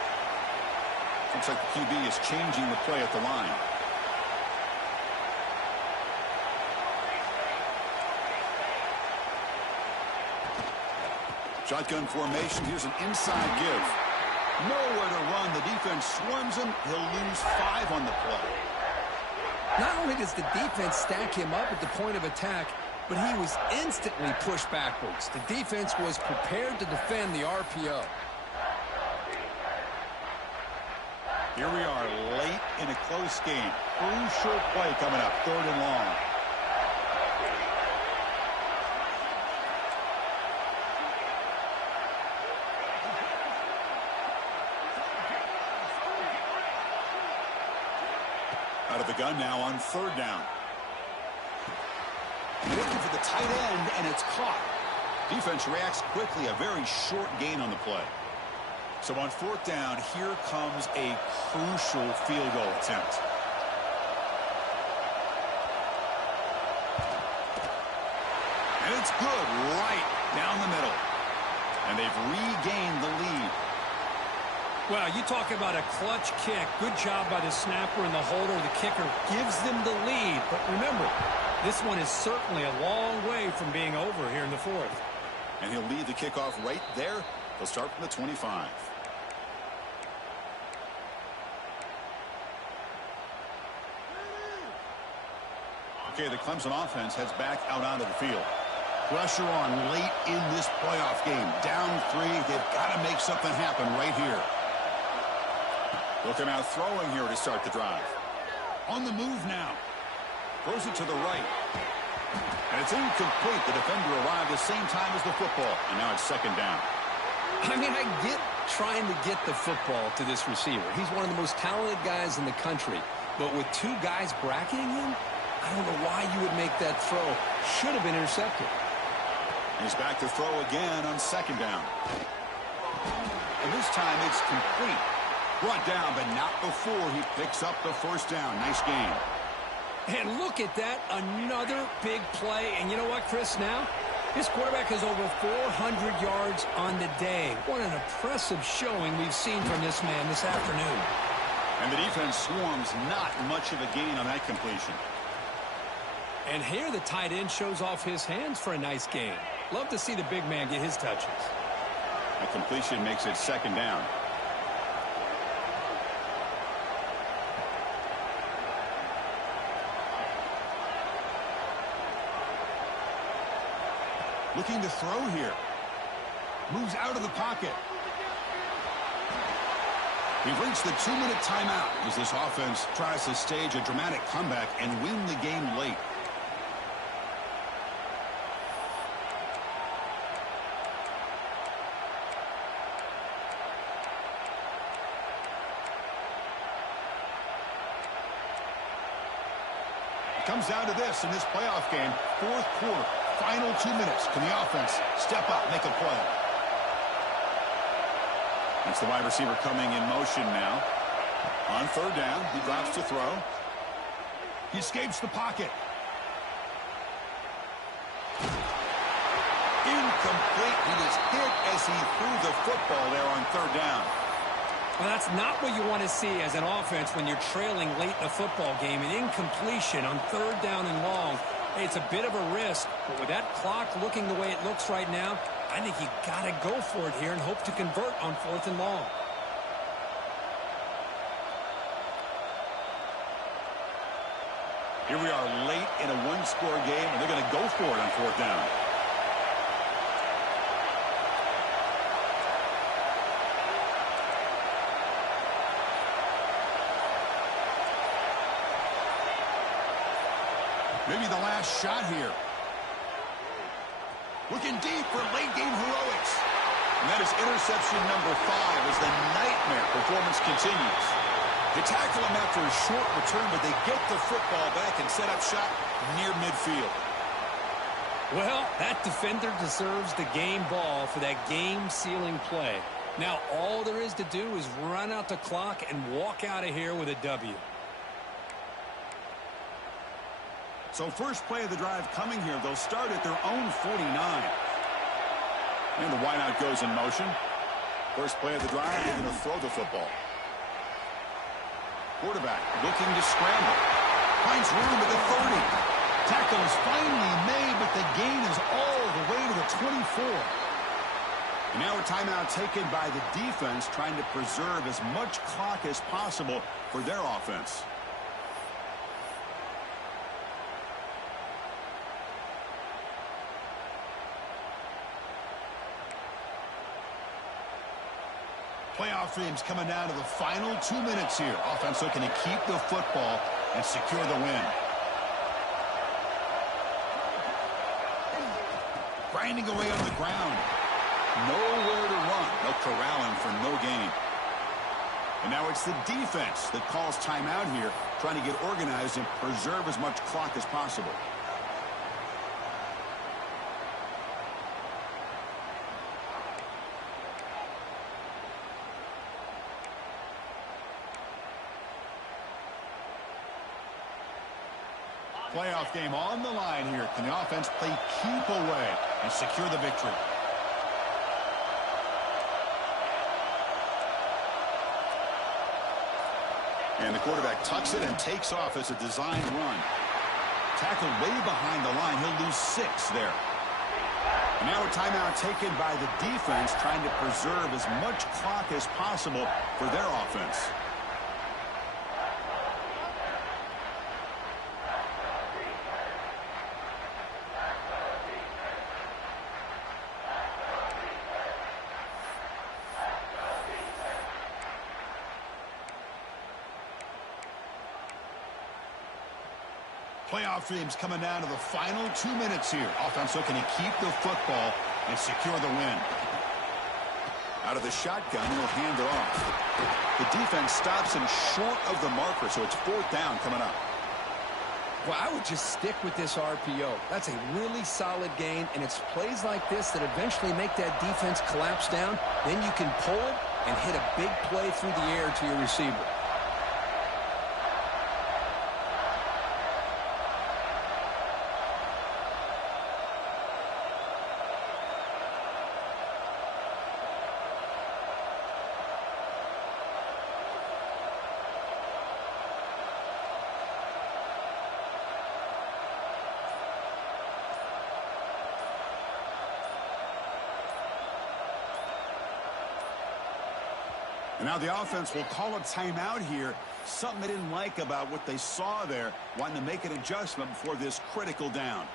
Looks like the QB is changing the play at the line. Shotgun formation. Here's an inside give. Nowhere to run. The defense swarms him. He'll lose 5 on the play. Not only does the defense stack him up at the point of attack, but he was instantly pushed backwards. The defense was prepared to defend the RPO. Here we are late in a close game. Crucial play coming up, third and long. Out of the gun now on third down. Looking for the tight end, and it's caught. Defense reacts quickly. A very short gain on the play. So on fourth down, here comes a crucial field goal attempt. And it's good right down the middle. And they've regained the lead. Well, you talk about a clutch kick. Good job by the snapper and the holder. The kicker gives them the lead. But remember, this one is certainly a long way from being over here in the fourth. And he'll lead the kickoff right there. They'll start from the 25. Okay, the Clemson offense heads back out onto the field. Pressure on late in this playoff game. Down 3. They've got to make something happen right here. They'll come out throwing here to start the drive. On the move now. Throws it to the right. And it's incomplete. The defender arrived the same time as the football. And now it's second down. I mean, I get trying to get the football to this receiver. He's one of the most talented guys in the country. But with 2 guys bracketing him, I don't know why you would make that throw. Should have been intercepted. He's back to throw again on second down. And this time it's complete. Brought down, but not before he picks up the first down. Nice game. And look at that, another big play. And you know what, Chris, now? This quarterback has over 400 yards on the day. What an impressive showing we've seen from this man this afternoon. And the defense swarms, not much of a gain on that completion. And here the tight end shows off his hands for a nice game. Love to see the big man get his touches. A completion makes it second down. Looking to throw here. Moves out of the pocket. We've reached the 2-minute timeout as this offense tries to stage a dramatic comeback and win the game late. It comes down to this in this playoff game, fourth quarter. Final 2 minutes. Can the offense step up, make a play? That's the wide receiver coming in motion now. On third down, he drops to throw. He escapes the pocket. Incomplete. He was hit as he threw the football there on third down. Well, that's not what you want to see as an offense when you're trailing late in a football game. An incompletion on 3rd down and long. Hey, it's a bit of a risk, but with that clock looking the way it looks right now, I think you got to go for it here and hope to convert on 4th and long. Here we are late in a one-score game, and they're going to go for it on 4th down. Maybe the last shot here. Looking deep for late-game heroics. And that is interception number 5 as the nightmare performance continues. They tackle him after a short return, but they get the football back and set up shop near midfield. Well, that defender deserves the game ball for that game-sealing play. Now, all there is to do is run out the clock and walk out of here with a W. So first play of the drive coming here. They'll start at their own 49. And the wideout goes in motion. First play of the drive, they're going to throw the football. Quarterback looking to scramble. Finds room at the 30. Tackle is finally made, but the gain is all the way to the 24. And now a timeout taken by the defense, trying to preserve as much clock as possible for their offense. Playoff teams coming down to the final 2 minutes here. Offense looking to keep the football and secure the win. Grinding away on the ground. Nowhere to run. They'll corral him for no gain. And now it's the defense that calls timeout here, trying to get organized and preserve as much clock as possible. Playoff game on the line here. Can the offense play keep away and secure the victory? And the quarterback tucks it and takes off as a designed run. Tackled way behind the line. He'll lose 6 there. And now a timeout taken by the defense, trying to preserve as much clock as possible for their offense. Playoff teams coming down to the final 2 minutes here. Offense looking to keep the football and secure the win. Out of the shotgun, he'll hand it off. The defense stops him short of the marker, so it's 4th down coming up. Well, I would just stick with this RPO. That's a really solid gain, and it's plays like this that eventually make that defense collapse down. Then you can pull it and hit a big play through the air to your receiver. And now the offense will call a timeout here. Something they didn't like about what they saw there. Wanting to make an adjustment before this critical down.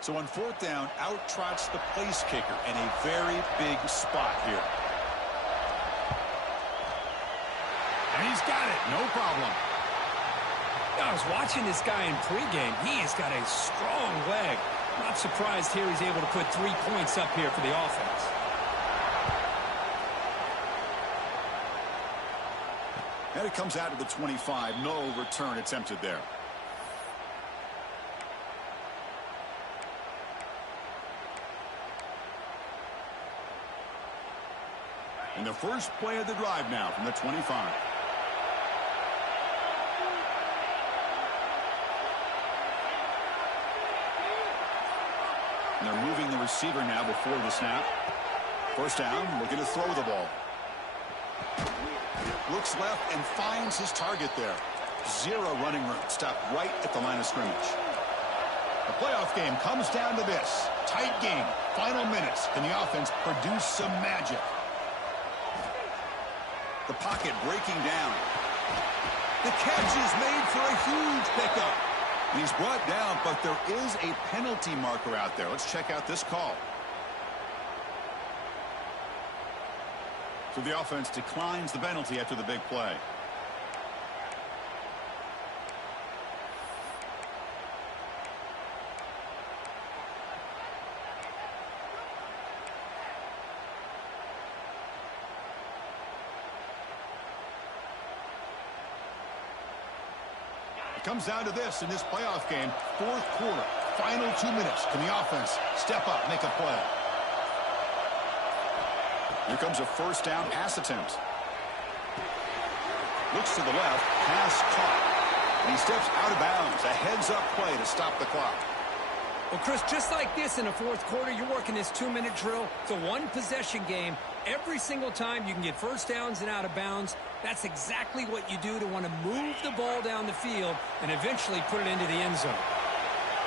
So on 4th down, out trots the place kicker in a very big spot here. And he's got it. No problem. I was watching this guy in pregame. He has got a strong leg. Not surprised here he's able to put 3 points up here for the offense. And it comes out to the 25. No return attempted there. And the first play of the drive now from the 25. And they're moving the receiver now before the snap. First down, looking to throw the ball. Looks left and finds his target there. Zero running room. Stopped right at the line of scrimmage. The playoff game comes down to this. Tight game. Final minutes. Can the offense produce some magic? The pocket breaking down. The catch is made for a huge pickup. He's brought down, but there is a penalty marker out there. Let's check out this call. So the offense declines the penalty after the big play. It comes down to this in this playoff game. Fourth quarter, final 2 minutes. Can the offense step up, make a play? Here comes a first down pass attempt. Looks to the left, pass caught. And he steps out of bounds. A heads-up play to stop the clock. Well, Chris, just like this in the fourth quarter, you're working this 2-minute drill. It's a one-possession game. Every single time you can get first downs and out of bounds. That's exactly what you do to want to move the ball down the field and eventually put it into the end zone.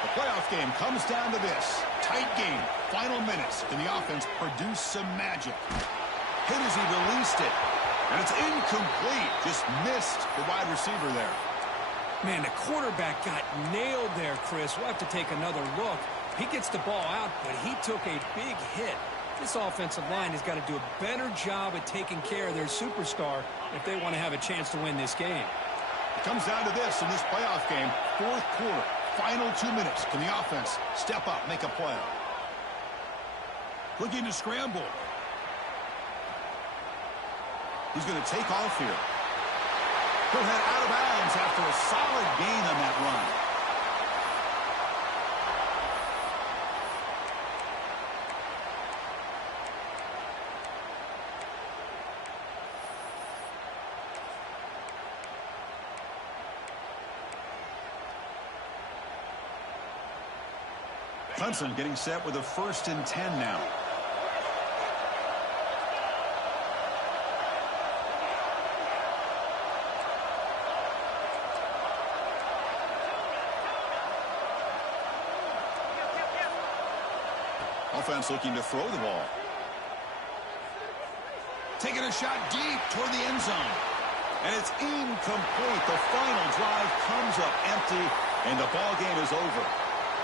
The playoff game comes down to this. Tight game. Final minutes. Can the offense produce some magic? Hit as he released it. And it's incomplete. Just missed the wide receiver there. Man, the quarterback got nailed there, Chris. We'll have to take another look. He gets the ball out, but he took a big hit. This offensive line has got to do a better job at taking care of their superstar if they want to have a chance to win this game. It comes down to this in this playoff game. Fourth quarter. Final 2 minutes. Can the offense step up, make a play? Looking to scramble. He's going to take off here. He'll head out of bounds after a solid gain on that run. Clemson getting set with a 1st and 10 now. Offense looking to throw the ball. Taking a shot deep toward the end zone. And it's incomplete. The final drive comes up empty, and the ball game is over.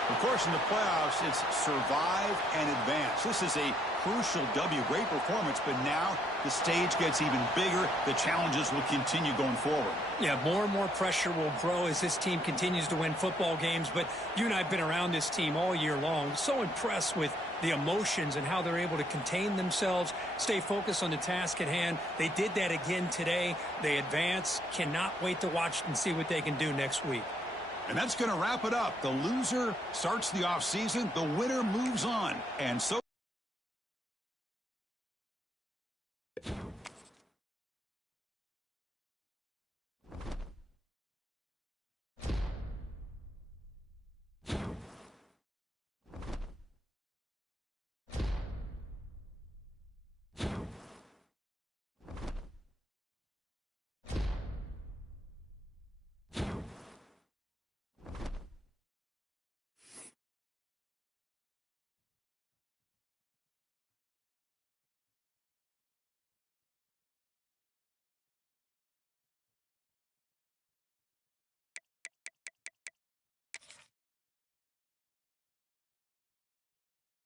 Of course, in the playoffs, it's survive and advance. This is a crucial W. Great performance, but now the stage gets even bigger. The challenges will continue going forward. Yeah, more and more pressure will grow as this team continues to win football games. But you and I have been around this team all year long. So impressed with the emotions and how they're able to contain themselves, stay focused on the task at hand. They did that again today. They advance. Cannot wait to watch and see what they can do next week. And that's going to wrap it up. The loser starts the offseason. The winner moves on. And so